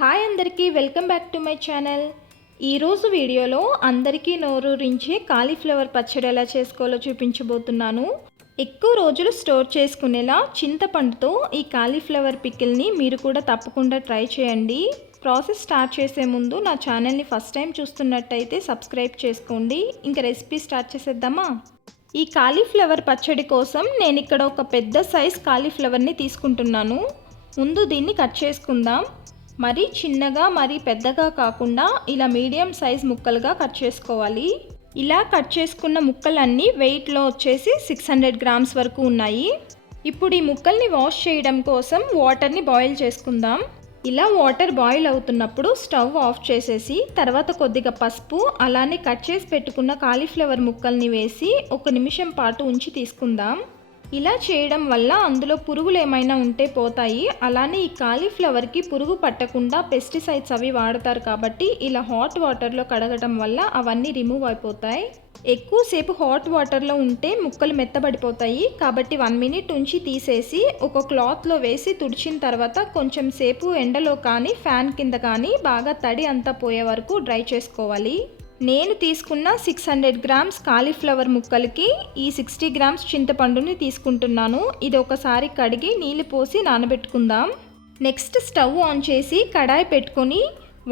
Hi అందరికీ welcome back to my channel. ఈరోజు వీడియోలో అందరికీ నోరూరించే కాలీఫ్లవర్ పచ్చడి ఎలా చేసుకోవాలో చూపించబోతున్నాను. ఎక్కువ రోజులు స్టోర్ చేసుకునేలా చింతపండుతో ఈ కాలీఫ్లవర్ పికిల్ని మీరు కూడా తప్పకుండా ట్రై చేయండి. ప్రాసెస్ స్టార్ట్ చేసే ముందు నా ఛానల్ని ఫస్ట్ టైం చూస్తున్నట్టయితే సబ్స్క్రైబ్ చేసుకోండి. ఇంకా రెసిపీ స్టార్ట్ చేసేద్దామా? ఈ కాలీఫ్లవర్ పచ్చడి కోసం నేను ఇక్కడ ఒక పెద్ద సైజ్ కాలీఫ్లవర్ని తీసుకుంటున్నాను. ముందు దీన్ని కట్ చేసుకుందాం. మరీ చిన్నగా మరీ పెద్దగా కాకుండా ఇలా మీడియం సైజ్ ముక్కలుగా కట్ చేసుకోవాలి. ఇలా కట్ చేసుకున్న ముక్కలన్నీ వెయిట్లో వచ్చేసి 600 గ్రామ్స్ వరకు ఉన్నాయి. ఇప్పుడు ఈ ముక్కల్ని వాష్ చేయడం కోసం వాటర్ని బాయిల్ చేసుకుందాం. ఇలా వాటర్ బాయిల్ అవుతున్నప్పుడు స్టవ్ ఆఫ్ చేసేసి తర్వాత కొద్దిగా పసుపు అలానే కట్ చేసి పెట్టుకున్న కాలీఫ్లవర్ ముక్కల్ని వేసి 1 నిమిషం పాటు ఉంచి తీసుకుందాం. ఇలా చేయడం వల్ల అందులో పురుగులు ఏమైనా ఉంటే పోతాయి. అలానే ఈ కాలీఫ్లవర్కి పురుగు పట్టకుండా పెస్టిసైడ్స్ అవి వాడతారు కాబట్టి ఇలా హాట్ వాటర్లో కడగటం వల్ల అవన్నీ రిమూవ్ అయిపోతాయి. ఎక్కువసేపు హాట్ వాటర్లో ఉంటే ముక్కలు మెత్తబడిపోతాయి కాబట్టి 1 మినిట్ ఉంచి తీసేసి ఒక క్లాత్లో వేసి తుడిచిన తర్వాత కొంచెం సేపు ఎండలో కానీ ఫ్యాన్ కింద కానీ బాగా తడి అంతా పోయే వరకు డ్రై చేసుకోవాలి. నేను తీసుకున్న 600 గ్రామ్స్ కాలీఫ్లవర్ ముక్కలకి ఈ 60 గ్రామ్స్ చింతపండుని తీసుకుంటున్నాను. ఇది ఒకసారి కడిగి నీళ్ళు పోసి నానబెట్టుకుందాం. నెక్స్ట్ స్టవ్ ఆన్ చేసి కడాయి పెట్టుకొని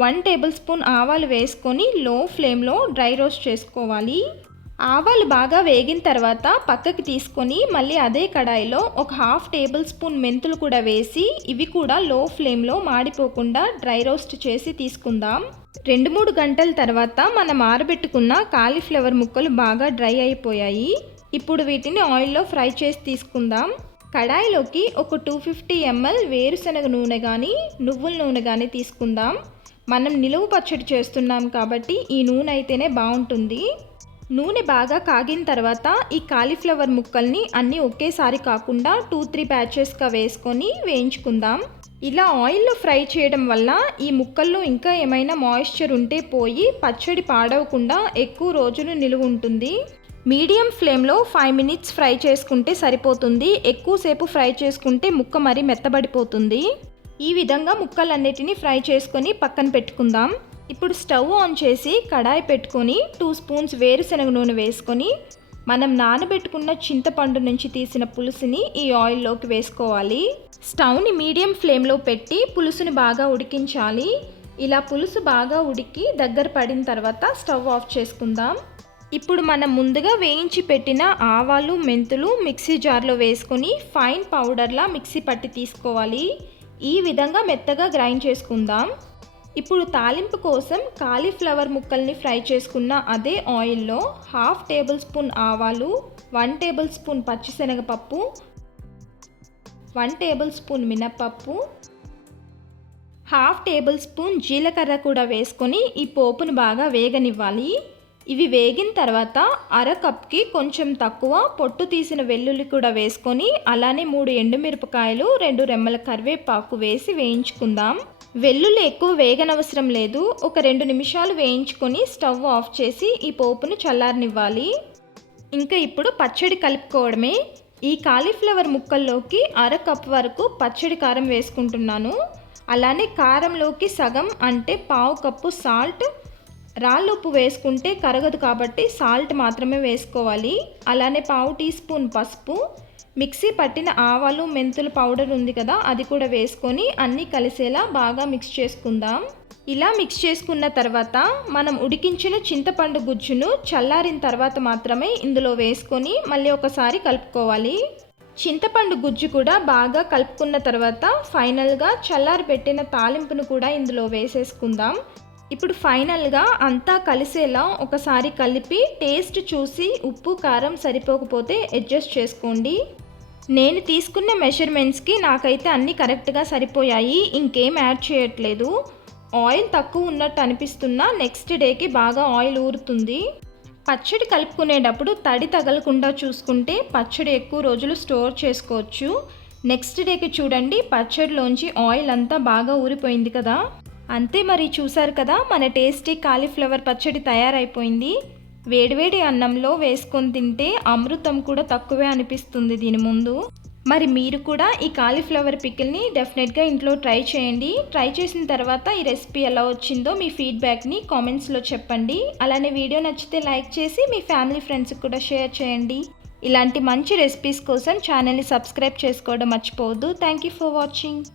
1 టేబుల్ స్పూన్ ఆవాలు వేసుకొని లో ఫ్లేమ్లో డ్రై రోస్ట్ చేసుకోవాలి. ఆవాలు బాగా వేగిన తర్వాత పక్కకి తీసుకొని మళ్ళీ అదే కడాయిలో ఒక 1/2 టేబుల్ స్పూన్ మెంతులు కూడా వేసి ఇవి కూడా లో ఫ్లేమ్లో మాడిపోకుండా డ్రై రోస్ట్ చేసి తీసుకుందాం. 2-3 గంటల తర్వాత మనం ఆరబెట్టుకున్న కాలీఫ్లవర్ ముక్కలు బాగా డ్రై అయిపోయాయి. ఇప్పుడు వీటిని ఆయిల్లో ఫ్రై చేసి తీసుకుందాం. కడాయిలోకి ఒక 250 ml వేరుశనగ నూనె కానీ నువ్వుల నూనె కానీ తీసుకుందాం. మనం నిలువ పచ్చడి చేస్తున్నాం కాబట్టి ఈ నూనె అయితేనే బాగుంటుంది. నూనె బాగా కాగిన తర్వాత ఈ కాలీఫ్లవర్ ముక్కల్ని అన్నీ ఒకేసారి కాకుండా 2-3 బ్యాచెస్గా వేసుకొని వేయించుకుందాం. ఇలా ఆయిల్లో ఫ్రై చేయడం వల్ల ఈ ముక్కల్లో ఇంకా ఏమైనా మాయిశ్చర్ ఉంటే పోయి పచ్చడి పాడవకుండా ఎక్కువ రోజులు నిలువ ఉంటుంది. మీడియం ఫ్లేమ్లో 5 మినిట్స్ ఫ్రై చేసుకుంటే సరిపోతుంది. ఎక్కువసేపు ఫ్రై చేసుకుంటే ముక్క మరీ మెత్తబడిపోతుంది. ఈ విధంగా ముక్కలన్నిటినీ ఫ్రై చేసుకొని పక్కన పెట్టుకుందాం. ఇప్పుడు స్టవ్ ఆన్ చేసి కడాయి పెట్టుకొని 2 స్పూన్స్ వేరుశనగ నూనె వేసుకొని మనం నానబెట్టుకున్న చింతపండు నుంచి తీసిన పులుసుని ఈ ఆయిల్లోకి వేసుకోవాలి. స్టవ్ని మీడియం ఫ్లేమ్లో పెట్టి పులుసుని బాగా ఉడికించాలి. ఇలా పులుసు బాగా ఉడికి దగ్గర పడిన తర్వాత స్టవ్ ఆఫ్ చేసుకుందాం. ఇప్పుడు మనం ముందుగా వేయించి పెట్టిన ఆవాలు మెంతులు మిక్సీ జార్లో వేసుకొని ఫైన్ పౌడర్లా మిక్సీ పట్టి తీసుకోవాలి. ఈ విధంగా మెత్తగా గ్రైండ్ చేసుకుందాం. ఇప్పుడు తాలింపు కోసం కాలీఫ్లవర్ ముక్కల్ని ఫ్రై చేసుకున్న అదే ఆయిల్లో 1/2 టేబుల్ స్పూన్ ఆవాలు, 1 టేబుల్ స్పూన్ పచ్చిశనగపప్పు, 1 టేబుల్ స్పూన్ మినప్పప్పు, 1/2 టేబుల్ స్పూన్ జీలకర్ర కూడా వేసుకొని ఈ పోపును బాగా వేగనివ్వాలి. ఇవి వేగిన తర్వాత 1/2 కప్కి కొంచెం తక్కువ పొట్టు తీసిన వెల్లుల్లి కూడా వేసుకొని అలానే 3 ఎండుమిరపకాయలు 2 రెమ్మల కరివేపాకు వేసి వేయించుకుందాం. వెల్లుల్లి ఎక్కువ వేగనవసరం లేదు. ఒక 2 నిమిషాలు వేయించుకొని స్టవ్ ఆఫ్ చేసి ఈ పోపును చల్లారనివ్వాలి. ఇంకా ఇప్పుడు పచ్చడి కలుపుకోవడమే. ఈ కాలీఫ్లవర్ ముక్కల్లోకి 1/2 కప్ వరకు పచ్చడి కారం వేసుకుంటున్నాను. అలానే కారంలోకి సగం అంటే 1/2 కప్పు సాల్ట్, రాళ్ళుప్పు వేసుకుంటే కరగదు కాబట్టి సాల్ట్ మాత్రమే వేసుకోవాలి. అలానే 1/2 టీ స్పూన్ పసుపు, మిక్సీ పట్టిన ఆవాలు మెంతుల పౌడర్ ఉంది కదా అది కూడా వేసుకొని అన్నీ కలిసేలా బాగా మిక్స్ చేసుకుందాం. ఇలా మిక్స్ చేసుకున్న తర్వాత మనం ఉడికించిన చింతపండు గుజ్జును చల్లారిన తర్వాత మాత్రమే ఇందులో వేసుకొని మళ్ళీ ఒకసారి కలుపుకోవాలి. చింతపండు గుజ్జు కూడా బాగా కలుపుకున్న తర్వాత ఫైనల్గా చల్లారి పెట్టిన తాలింపును కూడా ఇందులో వేసేసుకుందాం. ఇప్పుడు ఫైనల్గా అంతా కలిసేలా ఒకసారి కలిపి టేస్ట్ చూసి ఉప్పు కారం సరిపోకపోతే అడ్జస్ట్ చేసుకోండి. నేను తీసుకున్న మెజర్మెంట్స్కి నాకైతే అన్నీ కరెక్ట్గా సరిపోయాయి. ఇంకేం యాడ్ చేయట్లేదు. ఆయిల్ తక్కువ ఉన్నట్టు అనిపిస్తున్నా నెక్స్ట్ డేకి బాగా ఆయిల్ ఊరుతుంది. పచ్చడి కలుపుకునేటప్పుడు తడి తగలకుండా చూసుకుంటే పచ్చడి ఎక్కువ రోజులు స్టోర్ చేసుకోవచ్చు. నెక్స్ట్ డేకి చూడండి పచ్చడిలోంచి ఆయిల్ అంతా బాగా ఊరిపోయింది కదా. అంతే మరి, చూసారు కదా మన టేస్టీ కాలీఫ్లవర్ పచ్చడి తయారైపోయింది. వేడివేడి అన్నంలో వేసుకొని తింటే అమృతం కూడా తక్కువే అనిపిస్తుంది దీని ముందు. మరి మీరు కూడా ఈ కాలీఫ్లవర్ పికిల్ని డెఫినెట్గా ఇంట్లో ట్రై చేయండి. ట్రై చేసిన తర్వాత ఈ రెసిపీ ఎలా వచ్చిందో మీ ఫీడ్బ్యాక్ని కామెంట్స్లో చెప్పండి. అలానే వీడియో నచ్చితే లైక్ చేసి మీ ఫ్యామిలీ ఫ్రెండ్స్కి కూడా షేర్ చేయండి. ఇలాంటి మంచి రెసిపీస్ కోసం ఛానల్ని సబ్స్క్రైబ్ చేసుకోవడం మర్చిపోవద్దు. Thank you for watching.